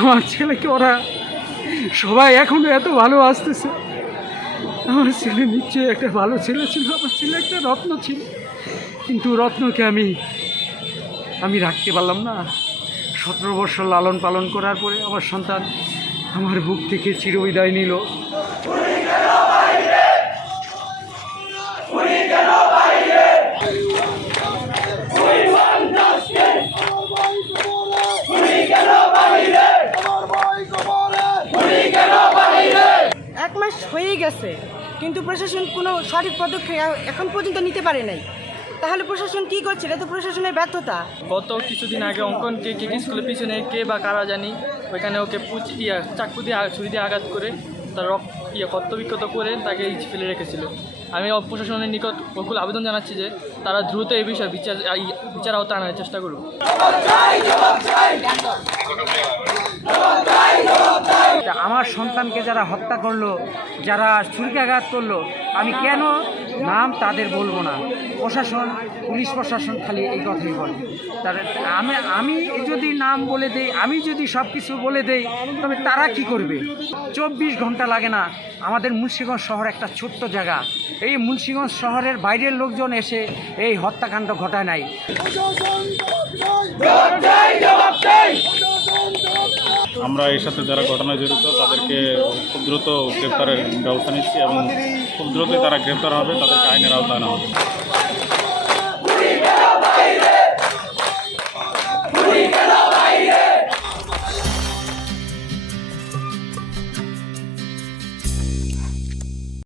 আমার ছেলেকে ওরা সবাই এখনো এত ভালো আসতেছে। আমার ছেলে নিশ্চয়ই একটা ভালো ছেলে ছিল, আমার ছেলে একটা রত্ন ছিল, কিন্তু রত্নকে আমি রাখতে পারলাম না। 17 বছর লালন পালন করার পরে আমার সন্তান আমার বুক থেকে চিরবিদায় নিল। এক মাস হয়ে গেছে, কিন্তু প্রশাসন কোনো সঠিক পদক্ষেপ এখন পর্যন্ত নিতে পারে নাই। তাহলে প্রশাসন কি করছে? এটা তো প্রশাসনের ব্যর্থতা। গত কিছুদিন আগে অঙ্কনকে কে স্কুলের পিছনে কে বা কারা জানি ওইখানে ওকে চাকু দিয়ে ছুরি দিয়ে আঘাত করে তার ক্ষতবিক্ষত করে তাকে ফেলে রেখেছিল। আমি প্রশাসনের নিকট ওগুলো আবেদন জানাচ্ছি যে তারা দ্রুত এই বিষয়ে বিচার আওতায় আনার চেষ্টা করুক। আমার সন্তানকে যারা হত্যা করলো, যারা ছুরিকাঘাত করলো, আমি কেন নাম তাদের বলবো না? প্রশাসন, পুলিশ প্রশাসন খালি এই কথাই বলে। আমি যদি নাম বলে দেই, আমি যদি সব কিছু বলে দেই, তবে তারা কি করবে? 24 ঘন্টা লাগে না। আমাদের মুন্সিগঞ্জ শহর একটা ছোট্ট জায়গা, এই মুন্সিগঞ্জ শহরের বাইরের লোকজন এসে এই হত্যাকাণ্ড ঘটায় নাই। আমরা এর সাথে যারা ঘটনায় জড়িত তাদেরকে খুব দ্রুত গ্রেপ্তারের ব্যবস্থা নিচ্ছি এবং খুব দ্রুতই তারা গ্রেপ্তার হবে, তাদেরকে আইনের আওতায় আনা হবে।